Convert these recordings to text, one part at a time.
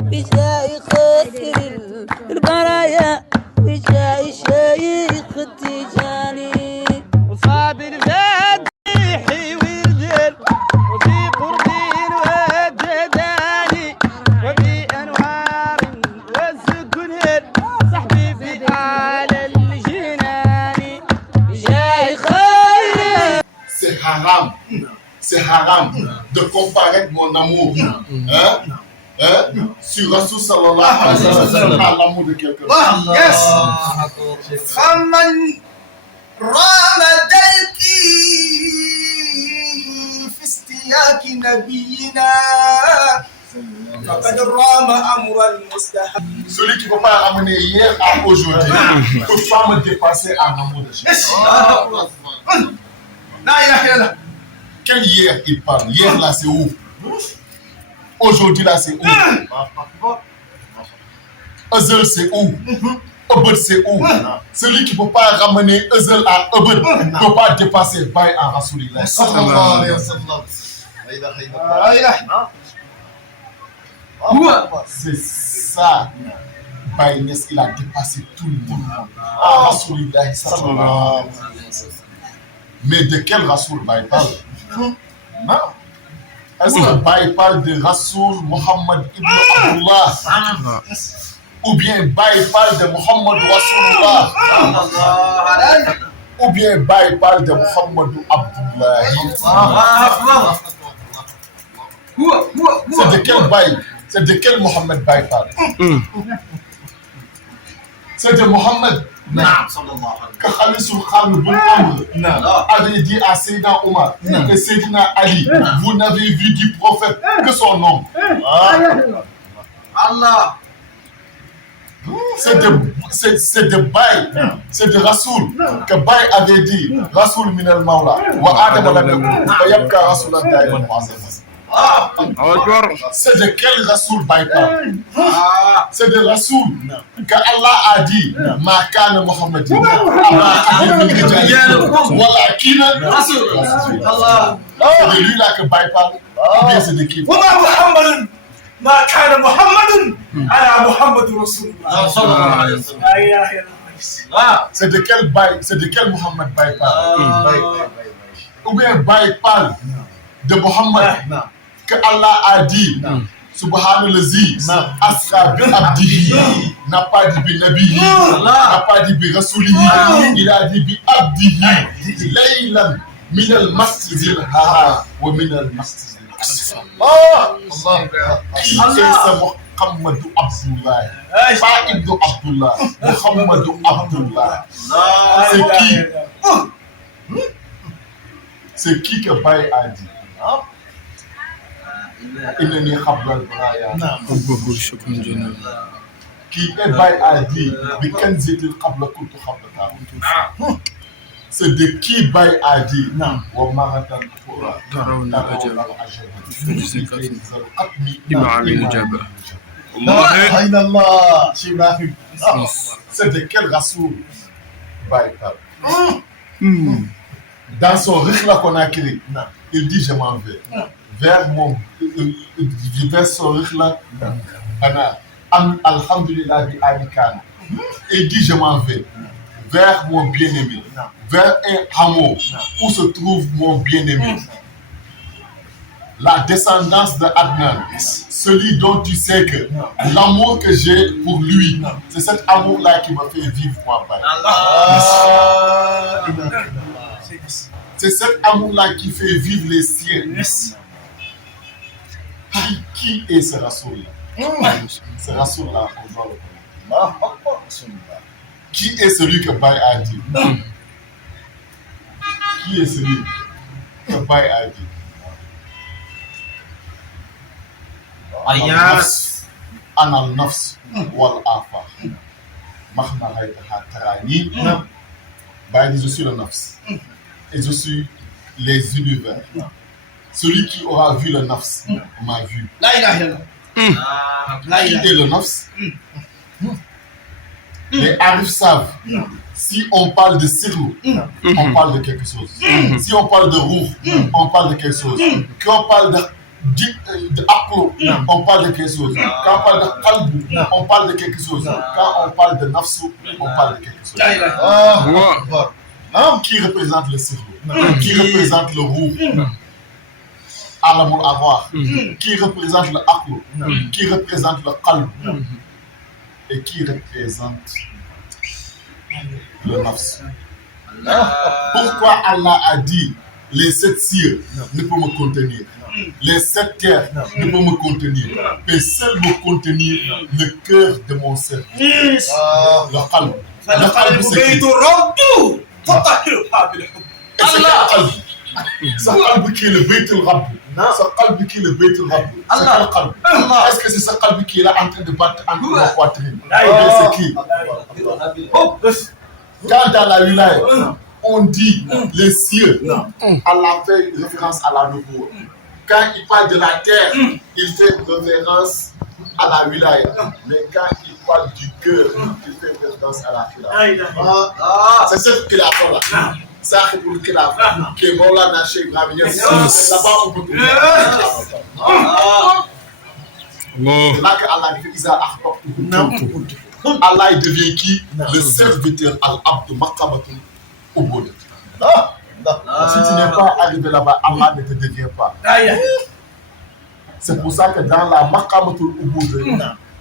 بجاي خاطر البرايا بجاي شايخ التجاني وصاب الفاتحي ويرجل وفي قربين وجداني وفي انوار والسكنين صحبي في اعلى الجنان بجاي خاطر. C'est haram de comparer mon amour sur Rasoul sallallahu alayhi wa sallam à l'amour de quelqu'un. Yes. فمن رام دلكي في استياك نبينا فقد رام أمر المستحب. Celui qui ne peut pas ramener hier à aujourd'hui ne peut pas me dépasser en amour de Jésus. Quel hier il parle? Hier là c'est où? Aujourd'hui là c'est où? Ezel c'est où? Obed c'est où? Celui qui ne peut pas ramener Ezel à Obed ne peut pas dépasser Baye en Rasoulillah. C'est ça. Baye Niass, il a dépassé tout le monde. En Rasoulillah. Mais de quel Rasoul Baye parle? Non. Est-ce que Baye parle de Rasoul Mohammed ibn Abdullah? Ou bien Baye parle de Mohammed Rasoulullah? Ou bien Baye parle de Mohammed Abdullah? C'est de quel Baye? C'est de quel Mohammed Baye parle? C'est de Mohammed que Khalisul Khan bin Amr avait dit à Sayyidina Omar et Sayyidina Ali, vous n'avez vu du prophète que son nom. Allah. C'est de Baye, c'est de Rasoul que Baye avait dit, Rasoul min al-Mawla, wa Adam lam yakun, fa yabqa Rasulan da'iman mu'azzam. C'est de quel Rasoul Baye parle? C'est de Rasoul que Allah a dit, ma kana Muhammadin, c'est de lui là que Baye parle, ou bien c'est de qui? ما كان محمد على محمد رسول الله صلى الله عليه وسلم. C'est de quel Baye, c'est de quel Mohammed Baye parle? Ou bien Baye parle de Mohammed que Allah a dit, Subhanallazi asra bi abdihi, n'a pas dit bi nabihi, n'a pas dit bi rasulihi, il a dit bi abdihi, laylan min al-masjid al-haram wa min al-masjid. Allah, qui est ce Mohamed Abdullah? Pas Ibn Abdullah, Mohamed Abdullah. C'est qui? C'est qui que Baye a dit? Innani khabral baraya. Qui est Baye a dit? Bikanzitil qabla kuntu khablaka. C'est de qui Baye a dit wa maratan c'est de quel Rasoul Baye parle? Dans son Rikhla qu'on a créé, il dit je m'en vais vers mon vers son Rikhla alhamdulillah bi amikana. Il dit je m'en vais vers mon bien-aimé, vers un hameau où se trouve mon bien-aimé. La descendance de Adnan, celui dont tu sais que l'amour que j'ai pour lui, c'est cet amour-là qui me fait vivre moi. C'est cet amour-là qui fait vivre les siens. Qui est ce Rasoul-là? Ce Rasoul-là, on doit le connaître. Qui est celui que Baye a dit? Qui est celui que Baye a dit? Ana al-nafs wal afa. Mahma haytaha tarani. Baye dit je suis le nafs et je suis les univers. Celui qui aura vu le nafs m'a vu. Qui est le nafs? Les arifs savent, si on parle de sirou, on parle de quelque chose. Si on parle de roux, on parle de quelque chose. Quand on parle de aqlu, on parle de quelque chose. Quand on parle de qalbu, on parle de quelque chose. Quand on parle de nafsu, on parle de quelque chose. Qui représente le cerveau? Qui représente le roux? Alamul avoir. Qui représente le aqlu? Qui représente le qalb? Et qui représente le nafs? Pourquoi Allah a dit les 7 cieux ne peuvent me contenir, les 7 terres ne peuvent me contenir, mais seul me contenir le cœur de mon cerveau, le qalb. Le qalb, c'est qui? C'est le qalb qui est le Bayt al-Rabb. C'est le qalb qui est le Bayt al-Rabb. C'est quel qalb? Est-ce que c'est ce qalb qui est là en train de battre entre ma poitrine? C'est qui? Quand dans la wilaya, on dit les cieux, Allah fait référence à la nouveau. Quand il parle de la terre, il fait référence à la wilaya. Mais quand il parle du cœur, il fait référence à la khilaf. C'est ce qu'il a fait là. Ça, c'est pour le khilaf. Qui est Maulana Cheikh Ibrahim Niass. C'est là-bas où on peut trouver. C'est là que Allah dit Isa akhbabtuhu. Allah il devient qui? Le serviteur al-abd maqamatul ubud. Si tu n'es pas arrivé là-bas, Allah ne te devient pas. C'est pour ça que dans la maqamatul ubud,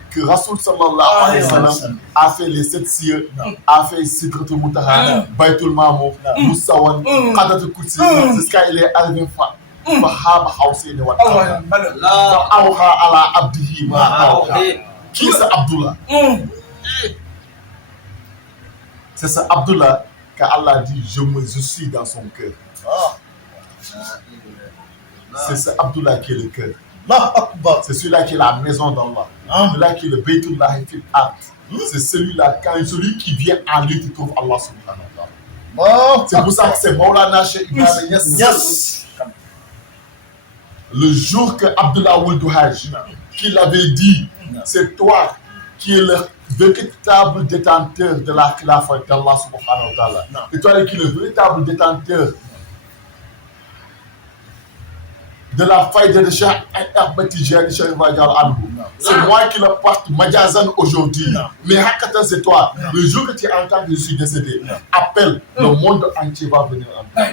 que Rasoul sallallahu alayhi wa sallam a fait les 7 cieux, a fait Sidratul Muntaha, Baytul Mamour, Moussawan, Qadatul Qudsi, jusqu'à il est arrivé fa. Fahaba Hawsaini wa ta'ala. Fa'awha ala abdihi ma awha. Qui est ce Abdullah? C'est ça Abdullah qu'Allah dit je suis dans son cœur. C'est ça Abdullah qui est le cœur. C'est celui-là qui est la maison d'Allah. Celui-là qui est le Baytullah fil ard. C'est celui-là, celui qui vient en lui qui trouve Allah subhanahu wa ta'ala. C'est pour ça que c'est Maulana Cheikh Ibrahim Niass. Le jour que Abdullah Ould Hajj, qu'il avait dit, c'est toi qui es le véritable détenteur de la khilafa d'Allah subhanahu wa ta'ala. Et toi qui es le véritable détenteur de la faille de Cheikh Ahmed Tijani Cheikh Ibrahim Anhu. C'est moi qui le porte Majazan aujourd'hui. Mais Hakatan, c'est toi. Le jour que tu entends que je suis décédé, appelle, le monde entier va venir en moi.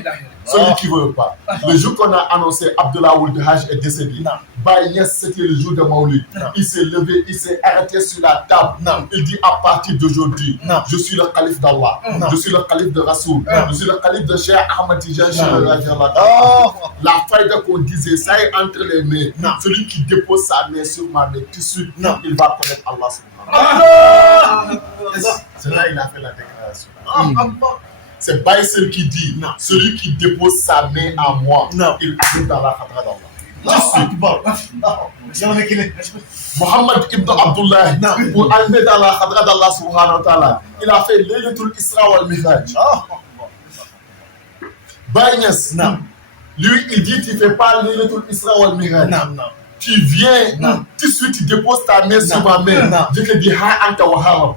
Celui qui ne veut pas. Le jour qu'on a annoncé Abdullah Ould Hajj est décédé, Baye Niass, c'était le jour de Maulid. Il s'est levé, il s'est arrêté sur la table. Il dit à partir d'aujourd'hui, je suis le calife d'Allah, je suis le calife de Rasoul, je suis le calife de Cheikh Ahmed Tijani. La faille qu'on disait, ça est entre les mains. Celui qui dépose sa main sur ma main, tout de suite, il va connaître Allah subhanahu. C'est là qu'il a fait la déclaration. C'est Baïsel qui dit, celui qui dépose sa main en moi, il arrive dans la khadra d'Allah. Mohammed ibn Abdullah, pour arriver dans la khadra d'Allah subhanahu wa ta'ala, il a fait Laylatul Isra wal Mi'raj. Baye Niass, lui, il dit, tu ne fais pas Laylatul Isra wal Mi'raj. Tu viens, tout de suite, tu déposes ta main sur ma main. Je te dis, ha anta wa harab.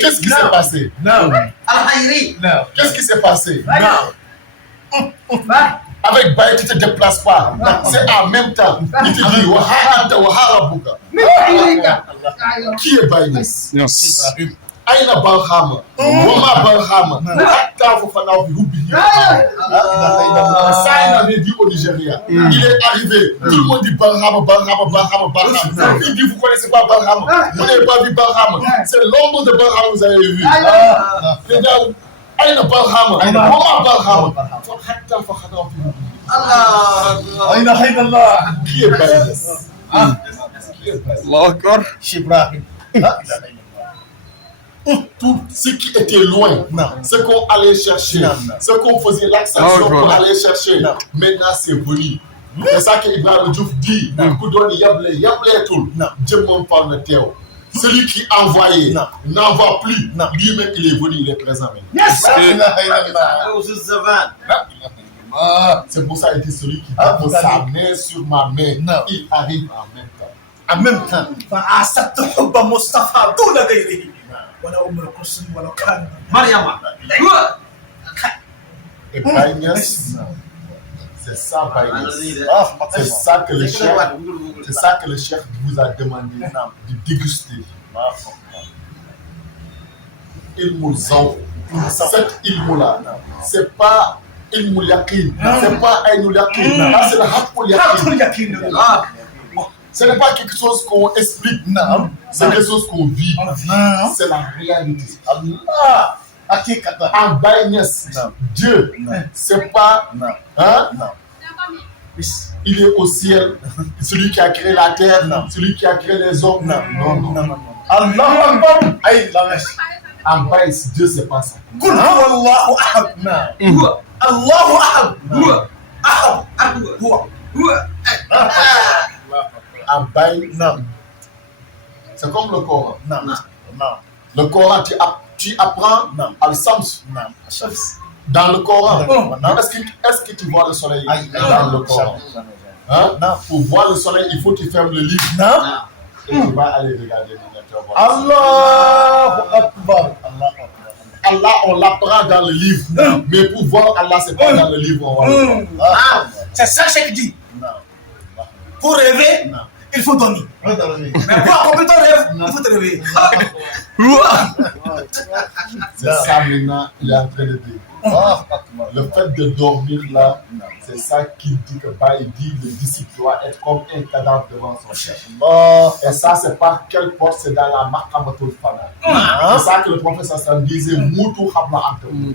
Qu'est-ce qui s'est passé? Qu'est-ce qui s'est passé? Avec Baye, tu ne te déplaces pas. C'est en même temps. Il te dit, wa anta wa harabuka. Qui est Baye Niass? Aïna Barhama, Wama Barhama, Hatta Fofana Bihubi. Ça, il avait dit au Nigeria. Il est arrivé, tout le monde dit Barhama, Barhama, Barhama, Barhama. Il dit, vous ne connaissez pas Barhama, vous n'avez pas vu Barhama. C'est l'ombre de Barhama, vous avez vu. Les gars, Aïna Barhama, Wama Barhama, Hatta Fofana Bihubi. Allah, Allah. Qui est Baye Niass? Allah Akbar. Ibrahim. Tout ce qui était loin, ce qu'on allait chercher, ce qu'on faisait l'accession pour aller chercher, maintenant c'est venu. C'est ça que Ibrahim Diouf dit, celui qui envoyait n'envoie plus, lui-même il est venu, il est présent. C'est pour ça qu'il dit celui qui dépose sa main sur ma main, il arrive en même temps. En même temps. Et Baye Niass, C'est ça, c'est ça que le chef vous a demandé de déguster. Ilmul Zawq. Cette ilmu-là, c'est pas ilmul yaqin, c'est pas ainul yaqin. Là, c'est le haqqul yaqin. Ce n'est pas quelque chose qu'on explique, c'est quelque chose qu'on vit. C'est la réalité. Allah. En Baïnès, Dieu, c'est pas. Hein? Il est au ciel, celui qui a créé la terre, celui qui a créé les hommes. Non. Allah. En Baïnès, Dieu, c'est pas ça. Allahu ahad. Allahu ahad. En Baïnès, c'est comme le Coran. Le Coran, tu apprends Al-Sams dans le Coran. Est-ce que tu vois le soleil dans le Coran? Pour voir le soleil, il faut que tu fermes le livre. Et tu vas aller regarder le Allahu Akbar. Allah, on l'apprend dans le livre. Mais pour voir Allah, c'est pas dans le livre. C'est ça que je dis. Pour rêver, il faut dormir. Mais pour accomplir ton rêve, il faut te réveiller. C'est ça maintenant, il est en train de dire. Le fait de dormir là, c'est ça qu'il dit que il dit le disciple doit être comme un cadavre devant son chef. Et ça, c'est pas quelle porte, c'est dans la Maqamatul Fana. C'est ça que le prophète Sassan disait, Moutou Khabla Antum.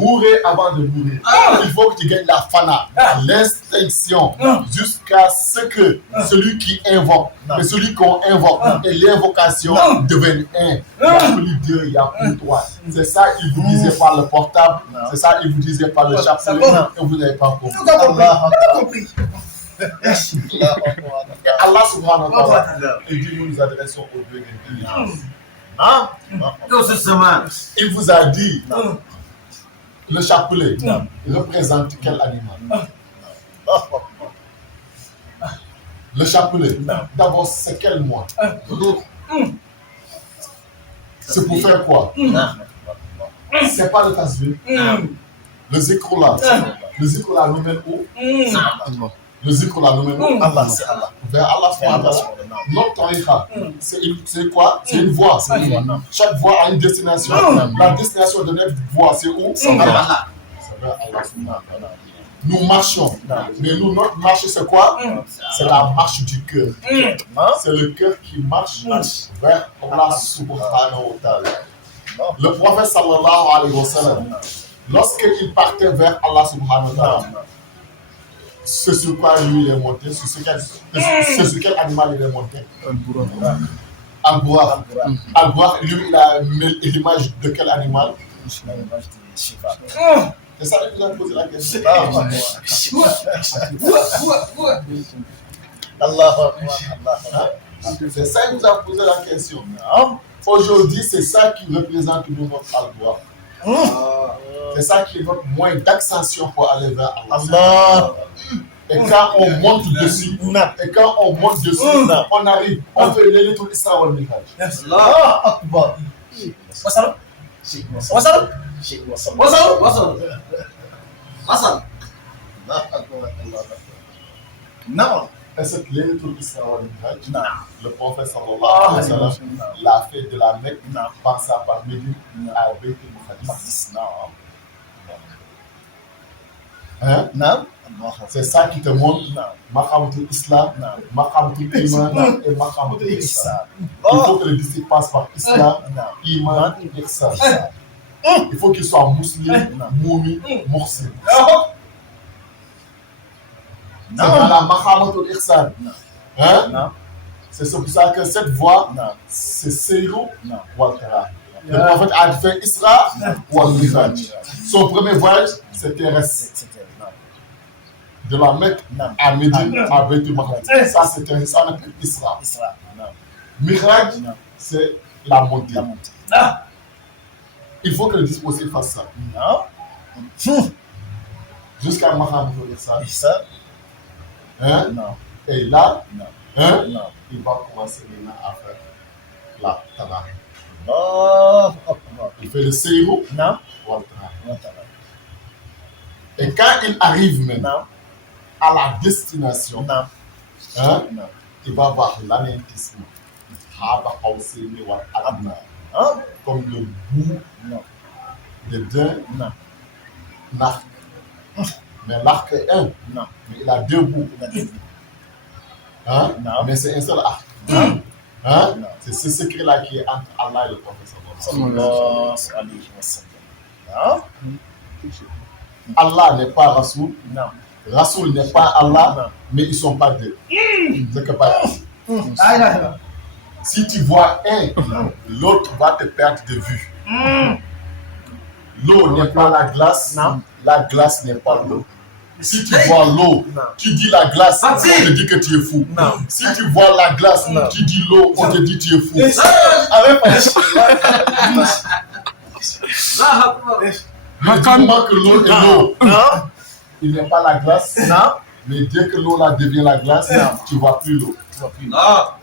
Mourez avant de mourir. Il faut que tu gagnes la Fana, l'extinction, jusqu'à ce que celui qui invoque, mais celui qu'on invoque, et l'invocation devienne un. Il n'y a plus Dieu, il y a plus toi. C'est ça, il vous disait par le portable. C'est ça, il vous disait par le chapelet, et vous n'avez pas compris. Et Allah subhanahu wa ta'ala, il dit, nous nous adressons aux deux il vous a dit, le chapelet représente quel animal? Le chapelet, d'abord, c'est quel mois? C'est pour faire quoi? C'est pas le tasbih. Le zikr là nous mène où? Le zikr là nous mène où? Allah, c'est Allah. Vers Allah subhanahu wa ta'ala. Notre tariqa, c'est quoi? C'est une voie. Chaque voie a une destination. La destination de notre voie, c'est où? C'est vers Allah. C'est vers Allah subhanahu wa ta'ala. Nous marchons. Mais nous, notre marche, c'est quoi? C'est la marche du cœur. C'est le cœur qui marche vers Allah subhanahu wa ta'ala. Le prophète sallallahu alayhi wa sallam, lorsqu'il partait vers Allah subhanahu wa ta'ala, c'est sur quoi lui il est monté? C'est sur quel animal il est monté? Al-Buraq. Al-Buraq, lui il a l'image de quel animal? C'est ça que vous avez posé la question. C'est ça que vous avez posé la question. Aujourd'hui, c'est ça qui représente notre Al-Buraq. C'est ça qui est notre moyen d'accession pour aller vers Allah. Et quand on monte dessus, on arrive, on fait les lettres Isra wal Mi'raj. Allah Akbar. Non. Et cette lettre Isra wal Mi'raj, le prophète sallallahu alayhi wa sallam l'a fait de la Mecque, passant par Médine à Beit al-Muqaddas. Hein? C'est ça qui te montre Maqamatul Islam, Maqamatul Iman et Maqamatul Ihsan. Il faut que le disciple passe par Islam, Iman et Ihsan. Il faut qu'il soit musulman, moumi, muhsin. C'est dans la Maqamatul Ihsan. Hein? C'est pour ça que cette voie, c'est Seyrou wal Qira. Le prophète a fait Isra wal Mi'raj. Son premier voyage, c'était terrestre. De la Mecque à Médine, à Beit al-Maqdis. Ça, c'est un Isra. Mi'raj, c'est la montée. Il faut que le dispositif fasse ça. Jusqu'à Maqamatul Ihsan. Hein? Et là, hein? Il va commencer maintenant à faire la Tara. Il fait le Seyrou. Et quand il arrive maintenant, à la destination, hein, il va avoir l'anéantissement. Comme le bout d'un arc. Mais l'arc est un. Mais il a deux bouts. Hein? Mais c'est un seul arc. Hein? C'est ce secret-là qui est entre Allah et le prophète. Allah n'est pas Rasoul. Rasoul n'est pas Allah, mais ils ne sont pas deux. C'est que pas. Si tu vois un, l'autre va te perdre de vue. L'eau n'est pas la glace, la glace n'est pas l'eau. Si tu vois l'eau, tu dis la glace, on te dit que tu es fou. Si tu vois la glace, tu dis l'eau, on te dit tu es fou. Mais du moment que l'eau est l'eau, il n'est pas la glace, mais dès que l'eau là devient la glace, tu ne vois plus l'eau.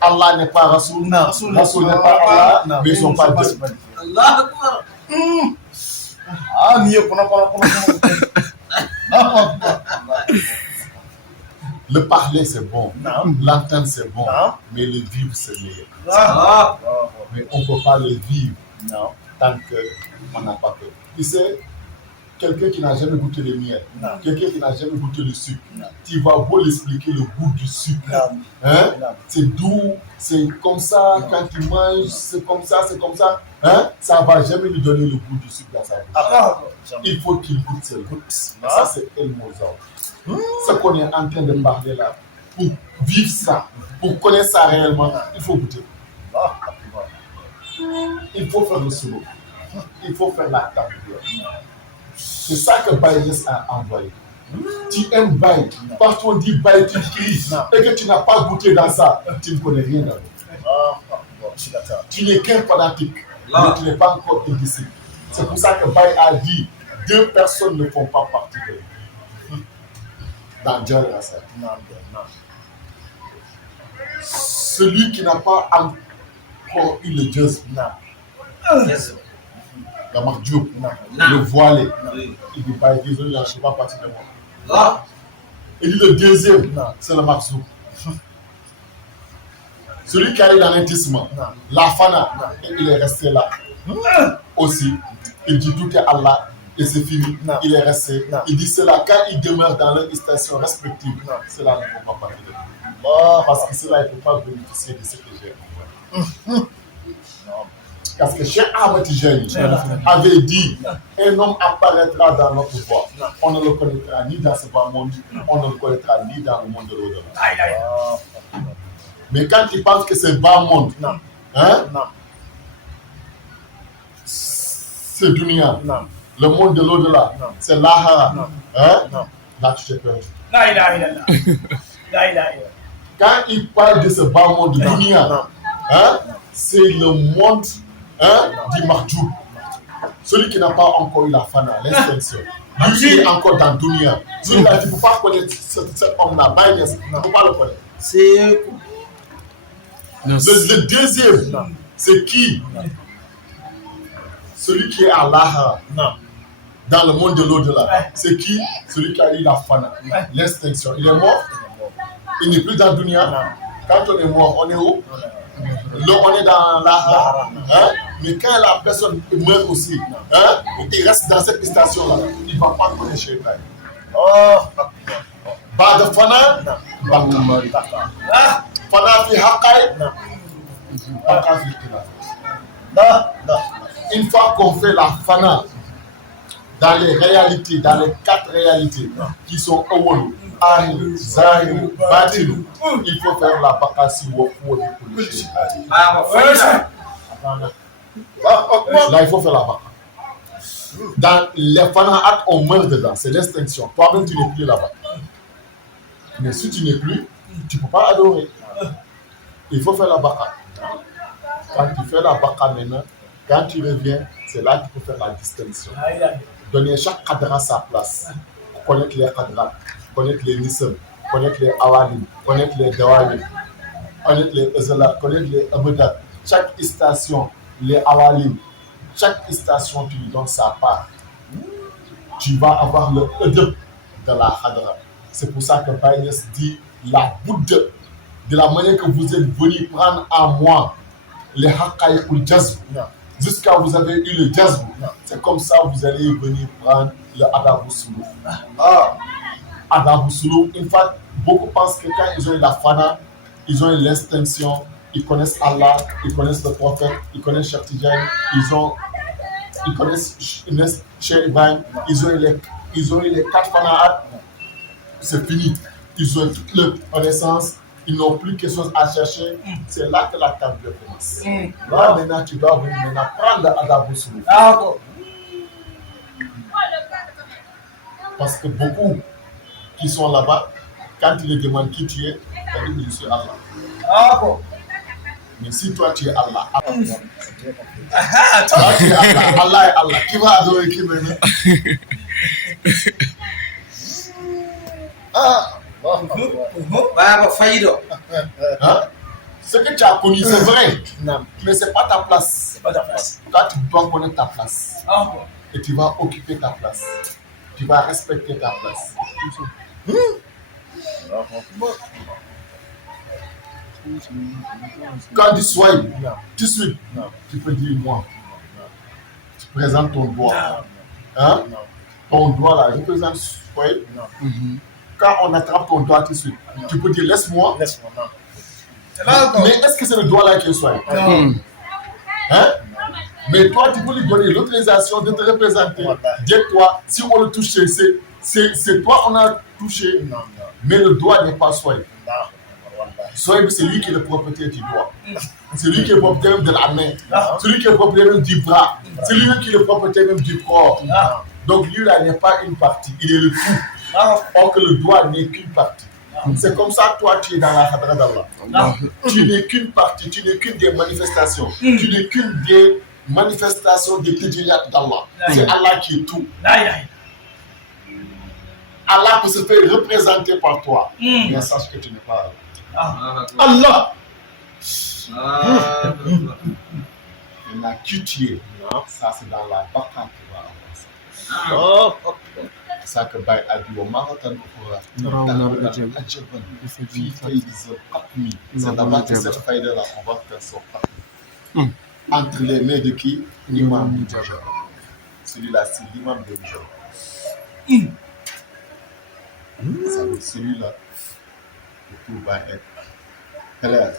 Allah n'est pas Rasoul, Rasoul n'est pas Allah, mais ils ne sont pas deux. Le parler c'est bon, l'entendre c'est bon, mais le vivre c'est meilleur. Mais on ne peut pas le vivre tant qu'on n'a pas peur. Tu sais, quelqu'un qui n'a jamais goûté le miel, quelqu'un qui n'a jamais goûté le sucre, tu vas beau l'expliquer le goût du sucre. Hein? C'est doux, c'est comme ça, quand tu manges, c'est comme ça. Hein? Ça ne va jamais lui donner le goût du sucre dans sa bouche. Il faut qu'il goûte ce goût. Ça, c'est El Mozart. Ce qu'on est en train de parler là, pour vivre ça, pour connaître ça réellement, il faut goûter. Il faut faire le solo. Il faut faire la table. C'est ça que Baïs a envoyé. Tu aimes Baï. Partout on dit Baï, tu cries. Et que tu n'as pas goûté dans ça, tu ne connais rien dans tu n'es qu'un fanatique, mais tu n'es pas encore un disciple. C'est pour ça que Baï a dit 2 personnes ne font pas partie de lui. Dans Dieu, celui qui n'a pas encore eu le Dieu, la marque Dieu, le voilé, il dit pas, désolé, je ne suis pas partie de moi. Il dit le deuxième, c'est le Marzou. Celui qui a eu dans l'intissement, la fana, il est resté là. Aussi, il dit tout est Allah et c'est fini. Il est resté. Il dit cela quand il demeure dans leur station respective, cela ne peut pas parler de lui. Parce que cela, il ne peut pas bénéficier de ce que j'ai. Parce que Cheikh Ahmed Tijani avait dit un homme apparaîtra dans notre voie. On ne le connaîtra ni dans ce bas monde, on ne le connaîtra ni dans le monde de l'au-delà. Mais quand il pense que c'est bas monde, hein, c'est dunya, le monde de l'au-delà, c'est l'ahara, hein, là tu t'es perdu. Quand il parle de ce bas monde de dunya, hein, c'est le monde, hein, du Marjoub. Celui qui n'a pas encore eu la fana, l'extinction. Lui, il est encore dans dunya. Celui-là, tu ne peux pas connaître cet homme-là. Tu ne peux pas le connaître. C'est Le deuxième, c'est qui? Celui qui est à l'Aha, dans le monde de l'au-delà. C'est qui? Celui qui a eu la fana, l'extinction. Il est mort, il n'est plus dans le dunya. Quand on est mort, on est où? On est dans l'Aha. Hein? Mais quand la personne meurt aussi, hein, il reste dans cette station-là, il ne va pas connaître chez lui. Ba de fana, fana fi haqqai, haqqai fi khilaf. Une fois qu'on fait la fana dans les réalités, dans les 4 réalités qui sont awal, Ahil, Zahir, Batin, il faut faire la bakasi ou là, il faut faire la baka. Dans les fanaat, on meurt dedans, c'est l'extinction. Toi-même, tu n'es plus là-bas. Mais si tu n'es plus, tu ne peux pas adorer. Il faut faire la baka. Quand tu fais la baka maintenant, quand tu reviens, c'est là que tu peux faire la distinction. Donner chaque cadra sa place. Connaître les cadras, connaître les nisem, connaître les awalim, connaître les dawalim, connaître les ezelat, connaître les abedat. Chaque station, les awalim, chaque station, tu lui donnes sa part. Tu vas avoir le edep de la cadra. C'est pour ça que Baïnès dit la boude de la manière que vous êtes venus prendre en moi les haqaïqul jazb. Jusqu'à vous avez eu le jazb. C'est comme ça que vous allez venir prendre le adabou soulou. Adabou soulou, in fact, beaucoup pensent que quand ils ont eu la fana, ils ont eu l'extinction, ils connaissent Allah, ils connaissent le prophète, ils connaissent Cheikh Tidjane, ils connaissent Cheikh Ibrahim, ils ont eu les 4 fana'at, c'est fini. Ils ont toute leur connaissance, ils n'ont plus quelque chose à chercher. C'est là que la table commence. Là, maintenant, tu dois venir prendre l'adabou soulou. Parce que beaucoup qui sont là-bas, quand ils les demandent qui tu es, ils disent je suis Allah. Mais si toi tu es Allah, toi tu es Allah, Allah est Allah. Qui va adorer qui maintenant? Ce que tu as connu, c'est vrai, mais ce n'est pas ta place. Toi, tu dois connaître ta place. Et tu vas occuper ta place. Tu vas respecter ta place. Quand tu sois, tout de suite, tu peux dire moi. Tu présentes ton doigt. Hein? Ton doigt là représente soi. Quand on attrape ton doigt tout de suite, tu peux dire laisse-moi. Mais est-ce que c'est le doigt là qui est soi? Hein? Mais toi, tu peux lui donner l'autorisation de te représenter. Dis-toi, si on le touche, c'est toi on a touché. Mais le doigt n'est pas soi. Soi, c'est lui qui est le propriétaire du doigt. C'est lui qui est le propriétaire même de la main. C'est lui qui est le propriétaire même du bras. C'est lui qui est le propriétaire même du corps. Donc lui là n'est pas une partie, il est le tout. Or que le doigt n'est qu'une partie. C'est comme ça, toi, tu es dans la Hadra d'Allah. Tu n'es qu'une partie, tu n'es qu'une des manifestations. Tu n'es qu'une des manifestations des Tidjiyat d'Allah. C'est Allah qui est tout. Allah peut se faire représenter par toi. Mais sache que tu n'es pas Allah. Maintenant, qui tu es, ça c'est dans la baka qui va avancer. C'est ça que Baye a dit au marathon c'est d'abord que cette faille-là, on va faire sortir. Entre les mains de qui? L'imam Mujahid. Celui-là, c'est l'imam de Mujahid. Celui-là, tout va être clair,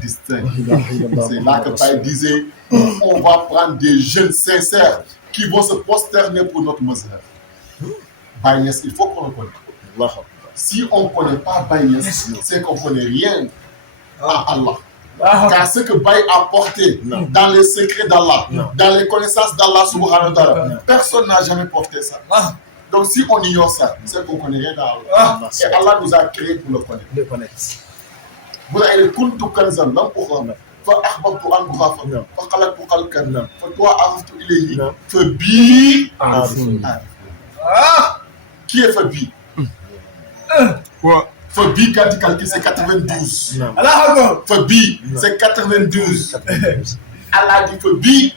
distinct. C'est là que Baye disait on va prendre des jeunes sincères qui vont se prosterner pour notre mazhab. Baïnès, il faut qu'on le connaisse. Si on ne connaît pas Baïnès, c'est qu'on ne connaît rien à Allah. Car ce que Baï a porté dans les secrets d'Allah, dans les connaissances d'Allah subhanahu wa ta'ala, personne n'a jamais porté ça. Donc si on ignore ça, c'est qu'on ne connaît rien d'Allah. Et Allah nous a créés pour le connaître. Vous avez le kuntu kanzan, non pour فأحببت أن أخاف فقلت قلقا فتوعرفت إليه فبي Qui est Fabi? Fabi, quand tu calcules, c'est 92. Fabi, c'est 92. Allah dit Fabi.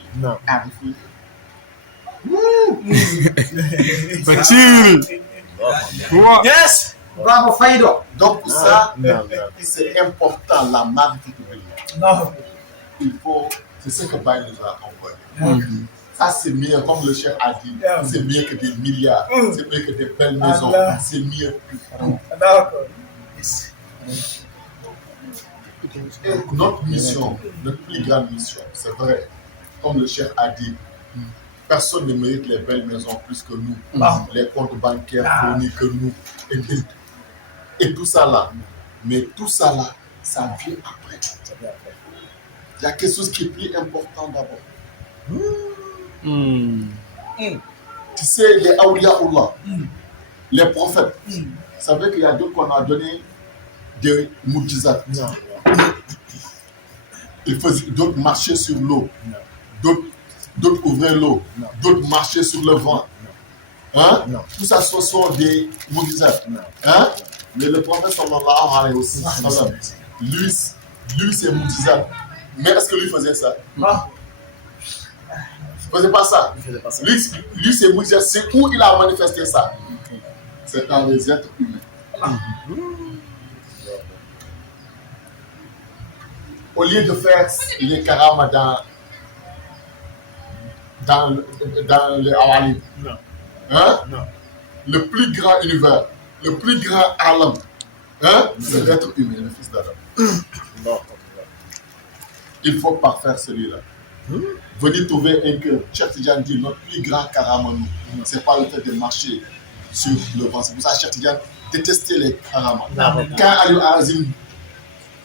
Yes! Bravo, Faïdo. Donc, pour ça, c'est important, la marque de Bélia. Il faut, c'est ce que Baye nous a envoyé. Ça, c'est mieux, comme le chef a dit, c'est mieux que des milliards, c'est mieux que des belles maisons, c'est mieux que tout. Et notre mission, notre plus grande mission, c'est vrai, comme le chef a dit, personne ne mérite les belles maisons plus que nous, les comptes bancaires fournis que nous, et tout ça là. Mais tout ça là, ça vient après. Il y a quelque chose qui est plus important d'abord. Tu sais, les awliyaullah, les prophètes, vous savez qu'il y a d'autres qu'on a donné des moudjizat. D'autres marchaient sur l'eau, d'autres ouvraient l'eau, d'autres marchaient sur le vent. Hein? Tout ça, ce sont des moudjizat. Hein? Mais le prophète sallallahu alayhi wa sallam, lui c'est moudjizat. Mais est-ce que lui faisait ça? Il ne faisait pas ça. Lui c'est moudjizat. C'est où il a manifesté ça. C'est dans les êtres humains. Au lieu de faire les karamas dans les awalim, hein? Le plus grand univers, le plus grand alam, hein? C'est l'être humain, le fils d'Adam. Il faut parfaire celui-là. Venir trouver un cœur. Cheikh Tidiane dit notre plus grand karama, nous, c'est pas le fait de marcher sur le vent. C'est pour ça que Cheikh Tidiane détestait les karamas. Quand Aliou Azim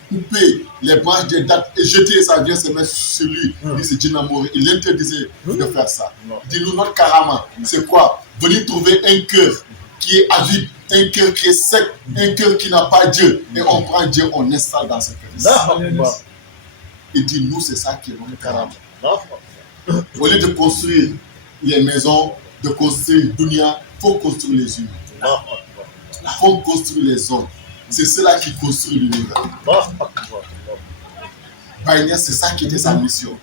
coupait les branches des dattes et jeter ça vient se mettre sur lui, c'est Djinamori. Il interdisait de faire ça. Dis-nous, notre karama, c'est quoi? Venir trouver un cœur qui est avide, un cœur qui est sec, un cœur qui n'a pas Dieu. Et on prend Dieu, on installe dans ce cœur. Il dit, nous, c'est ça qui est notre karama. Au lieu de construire les maisons, de construire Dunia, il faut construire les humains. Il faut construire les hommes. C'est cela qui construit l'univers. Baïnias, c'est ça qui était sa mission.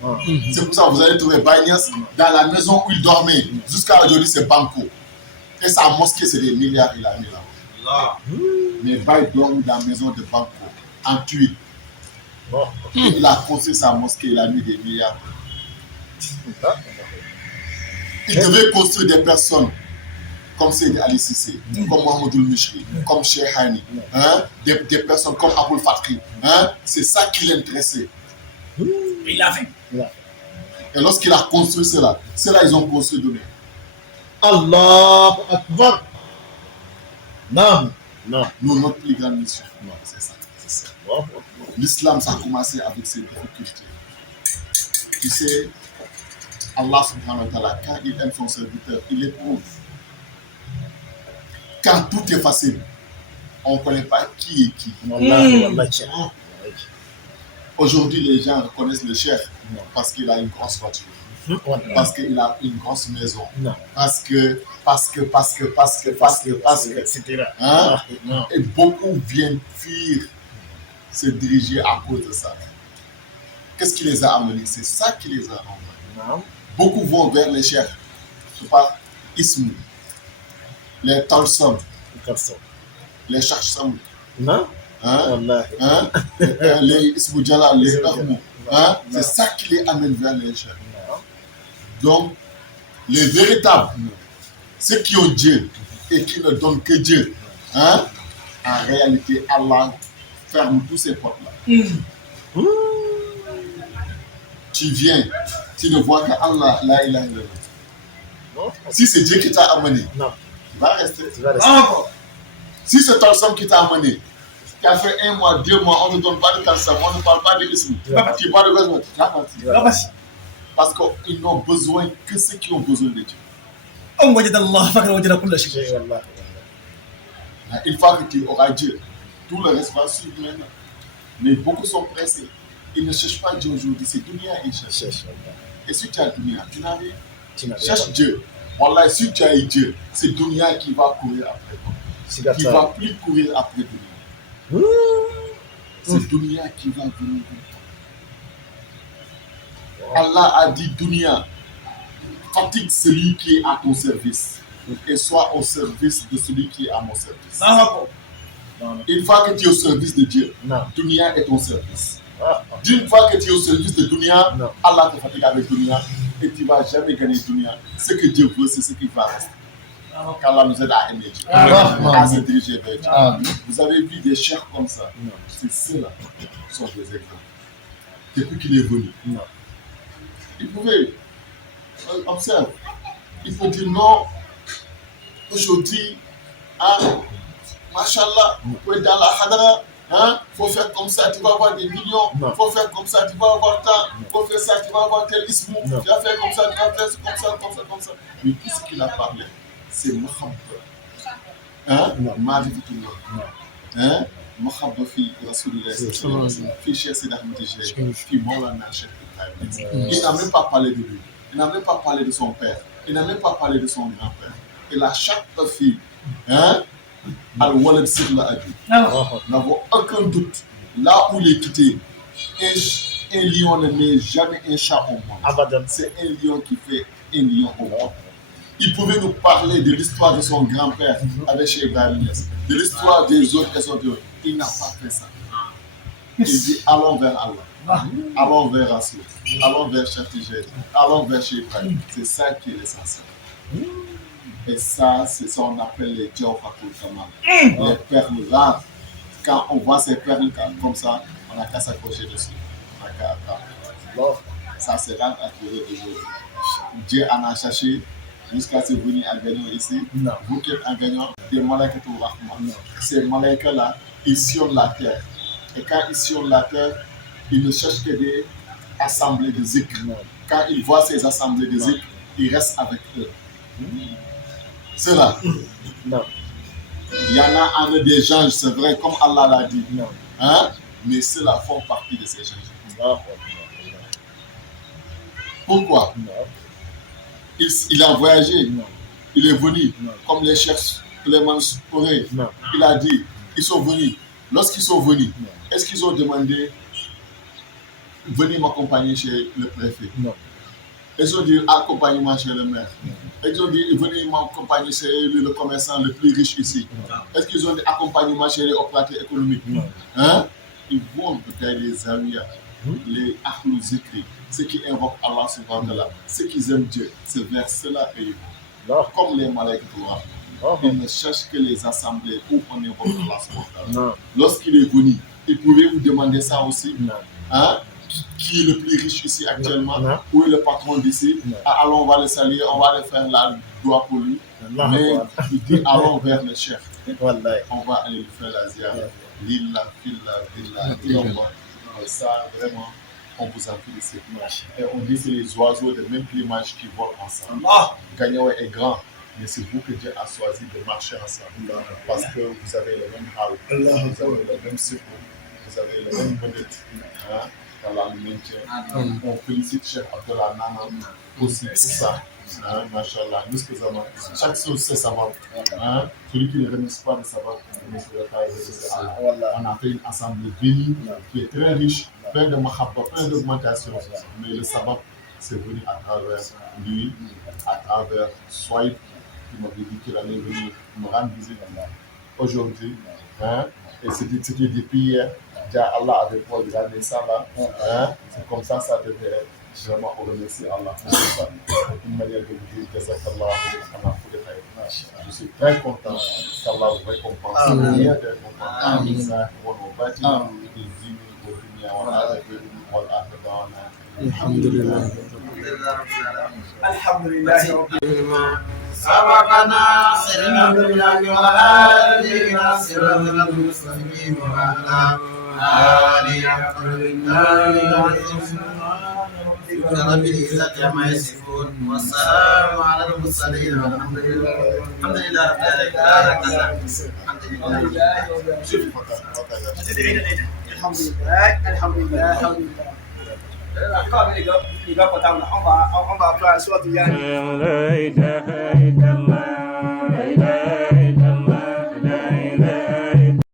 C'est pour ça que vous allez trouver Baïnias dans la maison où il dormait. Jusqu'à aujourd'hui, c'est Banco. Et sa mosquée, c'est des milliards, il a mis là. Mais Baï dort dans la maison de Banco, en tuile. Il a construit sa mosquée, il a mis des milliards. Il devait construire des personnes comme Seyd Ali Cissé, comme Mohamedou Mishri, comme Cheikh Hani, hein? Des personnes comme Aboul Fatri. Hein? C'est ça qui l'intéressait. Il l'a fait. Et lorsqu'il a construit cela, ils ont construit demain. Allah Akbar. Non. Nous, notre plus grande mission, c'est ça. L'islam, ça a commencé avec ses difficultés. Tu sais, Allah subhanahu wa ta'ala, quand il aime son serviteur, il éprouve. Quand tout est facile, on ne connaît pas qui est qui. Aujourd'hui, les gens reconnaissent le chef parce qu'il a une grosse voiture, parce qu'il a une grosse maison, parce que. Hein? Et beaucoup viennent fuir, se diriger à cause de ça. Qu'est-ce qui les a amenés? C'est ça qui les a amenés. Beaucoup vont vers les chefs. Je parle Ismou, les Talsom, les Chachsam, les Ismou Djala, les Ahmou. C'est ça qui les amène vers les chefs. Donc, les véritables, ceux qui ont Dieu et qui ne donnent que Dieu, en réalité, Allah ferme tous ces portes-là. Tu viens, tu ne vois qu'Allah, là, il a une. Si c'est Dieu qui t'a amené, tu vas rester. Si c'est ton somme qui t'a amené, qui a fait 1 mois, 2 mois, on ne donne pas de talsam, on ne parle pas de l'islam, tu vas de besoin, parce qu'ils n'ont besoin que ceux qui ont besoin de Dieu. Une fois que tu auras Dieu, tout le reste va suivre maintenant. Mais beaucoup sont pressés. Ils ne cherchent pas Dieu aujourd'hui, c'est Dunia qu'ils cherchent. Et si tu as Dunia, tu n'as rien. Cherche Dieu. Wallah, si tu as Dieu, c'est Dunia qui va courir après toi. Qui ne va plus courir après Dunia. C'est Dunia qui va venir. Allah a dit Dunia, fatigue celui qui est à ton service et sois au service de celui qui est à mon service. Une fois que tu es au service de Dieu, Dunia est ton service. D'une fois que tu es au service de Dunia, Allah te fatigue avec Dunia et tu ne vas jamais gagner Dunia. Ce que Dieu veut, c'est ce qui va rester. Qu'Allah nous aide à aimer Dieu, à se diriger vers Dieu. Vous avez vu des chers comme ça. C'est ceux-là qui sont des exemples. Depuis qu'il est venu. Il pouvait observer. Il faut dire non. Aujourd'hui, machallah, vous pouvez dans la hadara, il faut faire comme ça, tu vas avoir des millions. Il faut faire comme ça, tu vas avoir tant. Il faut faire ça, tu vas avoir tel ismou. Tu vas faire comme ça, tu vas faire comme ça. Mais tout ce qu'il a parlé, c'est Mahabba. Mahabba. Mahabba fi Rasulullah. Fi Cheikh Seydi Ahmed Tijani. Fi Maulana Cheikh Ibrahim. Il n'a même pas parlé de lui. Il n'a même pas parlé de son père. Il n'a même pas parlé de son grand-père. Et à chaque fille, Al-Walad Sirla a dit, n'avons aucun doute, là où il est quitté, un lion ne met jamais un chat au monde. C'est un lion qui fait un lion au monde. Il pouvait nous parler de l'histoire de son grand-père avec Cheikh Ibrahim Niass, de l'histoire des autres et son Dieu. Il n'a pas fait ça. Il dit allons vers Allah, allons vers Rasoul, allons vers Cheikh Tijani, allons vers Cheikh Ibrahim. C'est ça qui est l'essentiel. Et ça, c'est ça qu'on appelle les Jawharatul Kamal, les perles rares. Quand on voit ces perles comme ça, on n'a qu'à s'accrocher dessus. On n'a qu'à attendre. Ça, c'est rare à trouver toujours. Dieu en a cherché jusqu'à ce venir en gagnant ici. Non. Vous qui êtes en gagnant, des malaïkas au Rahman. Ces malaïkas-là, ils sillonnent la terre. Et quand ils sillonnent la terre, ils ne cherchent que des assemblées de zikr. Quand ils voient ces assemblées de zikr, ils restent avec eux. Cela. Non. Il y en a en eux des anges, c'est vrai, comme Allah l'a dit. Non. Hein? Mais ceux-là font partie de ces anges. Non. Pourquoi? Non. Il a voyagé, Non. il est venu, Non. comme les chefs Clémence Poré. Non. Il a dit, ils sont venus. Lorsqu'ils sont venus, Non. est-ce qu'ils ont demandé venez m'accompagner chez le préfet? Non. Ils ont dit accompagnez-moi chez le maire. Ils ont dit venez m'accompagner chez le commerçant le plus riche ici. Est-ce qu'ils ont dit accompagnez-moi chez les opérateurs économiques? Non. Hein? Ils vont vers les Awiya, les Ahlul Zikri, ceux qui invoquent Allah subhanahu wa ta'ala, ceux qui aiment Dieu, c'est vers cela et ils vont. Non. Comme les malaïkas du Rahman. Non. Ils ne cherchent que les assemblées où on invoque Allah subhanahu wa ta'ala. Non. Lorsqu'il est venu, il pouvait vous demander ça aussi. Non. Hein? Qui est le plus riche ici actuellement? Non. Où est le patron d'ici? Non. Ah, allons, on va le saluer, on va le faire la doigt pour lui. Non. Mais il dit allons vers le chef. Wallahi. On va aller lui faire la ziyara. Lilla, filla, villa, et on va. Et ça, vraiment, on vous en félicite. Et on dit que c'est les oiseaux de même plumage qui volent ensemble. Gagnawa est grand, mais c'est vous que Dieu a choisi de marcher ensemble. Parce que vous avez le même hal, vous avez le même secours, vous avez le même bonnet. Hein, dans la maintien. On félicite Cheikh Abdallah Nana aussi pour ça. Hein, Machallah, nous ce que ça va. Chaque chose c'est ça va. Hein, celui qui ne remercie pas de savoir, ne serait pas remercié Allah. On a fait une assemblée bénie qui est très riche, plein de mahabba, plein d'augmentation. Mais le sabbat, c'est venu à travers lui, à travers Swipe, qui m'avait dit qu'il allait venir me rendre visite aujourd'hui. Hein, et c'était depuis hier. Déjà Allah avait programmé ça là. Hein, c'est comme ça devait être. Vraiment, on remercie Allah pour ça. Une manière de vous dire Jazakallah, je suis très content qu'Allah vous récompense. Amin. Alhamdulillah. Alhamdulillah. سبقنا سرنا بالله وآله صراط المستقيم وعلى آله حق النار رب العزة عما يصفون والسلام على المرسلين والحمد لله رب العالمين. الحمد لله الحمد لله on va appeler à soi.